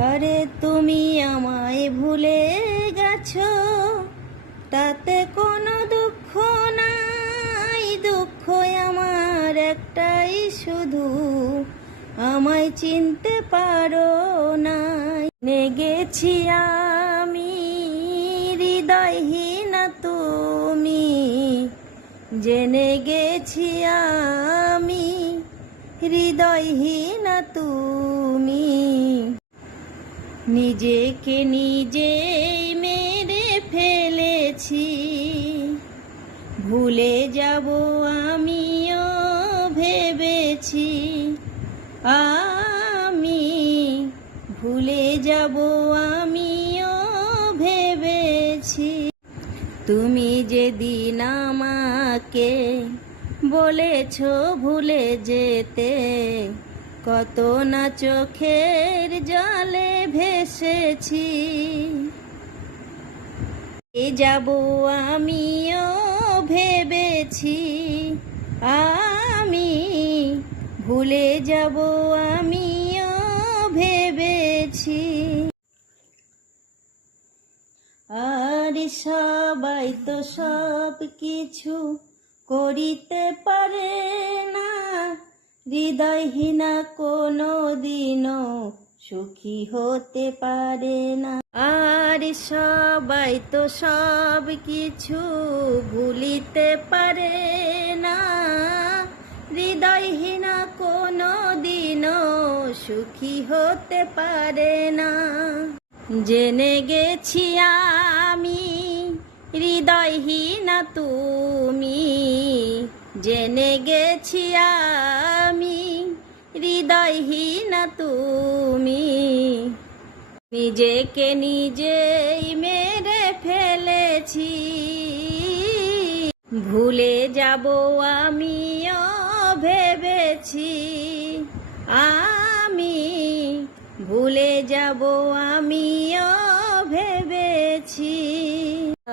আরে তুমি আমায় ভুলে গেছো, তাতে কোনো দুঃখ নাই। দুঃখ আমার একটাই শুধু, আমায় চিনতে পারো নাই। গেছি আমি হৃদয়হীনা তুমি, জেনে গেছি আমি হৃদয়হীনা তুমি। নিজেকে নিজেই মেরে ফেলেছি, ভুলে যাব আমিও ভেবেছি। আমি ভুলে যাব আমিও ভেবেছি। তুমি যেদিন আমাকে বলেছ ভুলে যেতে, কত না চোখের জলে ভেসেছি। যাব আমিও ভেবেছি, আমি ভুলে যাব আমিও ভেবেছি। আর সবাই তো সব কিছু করিতে পারে না, হৃদয়হীনা কোনো দিনও সুখী হতে পারে না। আর সবাই তো সব কিছু ভুলিতে পারে না, হৃদয়হীনা কোনো দিনও সুখী হতে পারে না। জেনে গেছি আমি হৃদয়হীনা তুমি, জেনে গেছি আমি হৃদয়হীনা তুমি। নিজেকে নিজেই মেরে ফেলেছি, ভুলে যাব আমিও ভেবেছি। আমি ভুলে যাব আমিও ভেবেছি।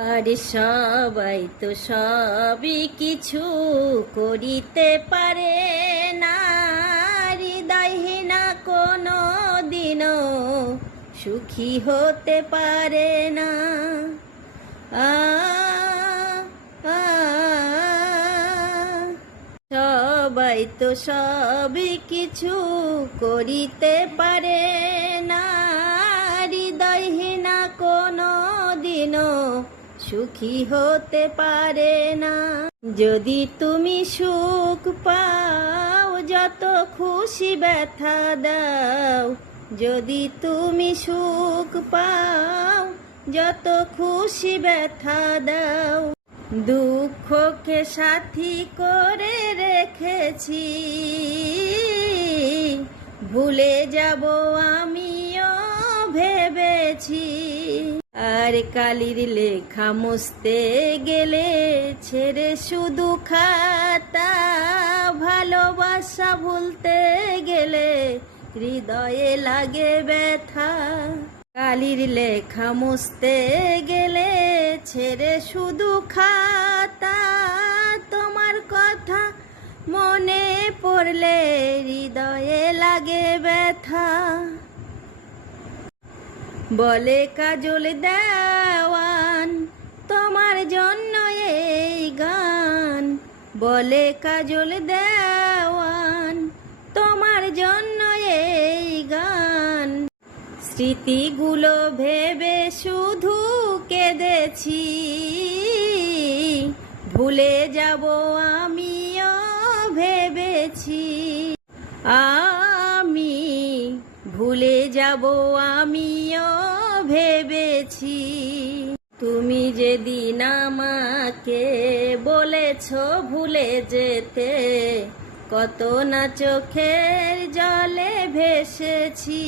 আর সবাই তো সবই কিছু করিতে পারে না, হৃদয়হীনা কোনো দিনও সুখী হতে পারে না। সবাই তো সবই কিছু করিতে পারে না, হৃদয়হীনা কোনো দিনও সুখী হতে পারে না। যদি তুমি সুখ পাও যত খুশি ব্যথা দাও, যদি তুমি সুখ পাও যত খুশি ব্যথা দাও। দুঃখকে সাথী করে রেখেছি, ভুলে যাব আমিও ভেবেছি। আর কালির লেখা মুছতে গেলে ছেড়ে শুধু খাতা, ভালোবাসা ভুলতে গেলে হৃদয়ে লাগে ব্যথা। কালির লেখা মুছতে গেলে ছেড়ে শুধু খাতা, তোমার কথা মনে পড়লে হৃদয়ে লাগে ব্যথা। বলে কাজল দেওয়ান তোমার জন্য এই গান, বলে কাজল দেওয়ান তোমার জন্য এই গান। স্মৃতিগুলো ভেবে শুধু কেঁদেছি, ভুলে যাব আমিও ভেবেছি। আমি ভুলে যাব আমিও ভেবেছি। তুমি যেদিন আমাকে বলেছ ভুলে যেতে, কত না চোখের জলে ভেসেছি।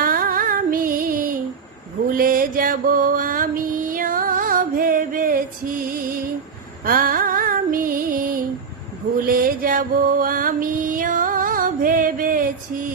আমি ভুলে যাব আমিও ভেবেছি, আমি ভুলে যাব আমিও ভেবেছি।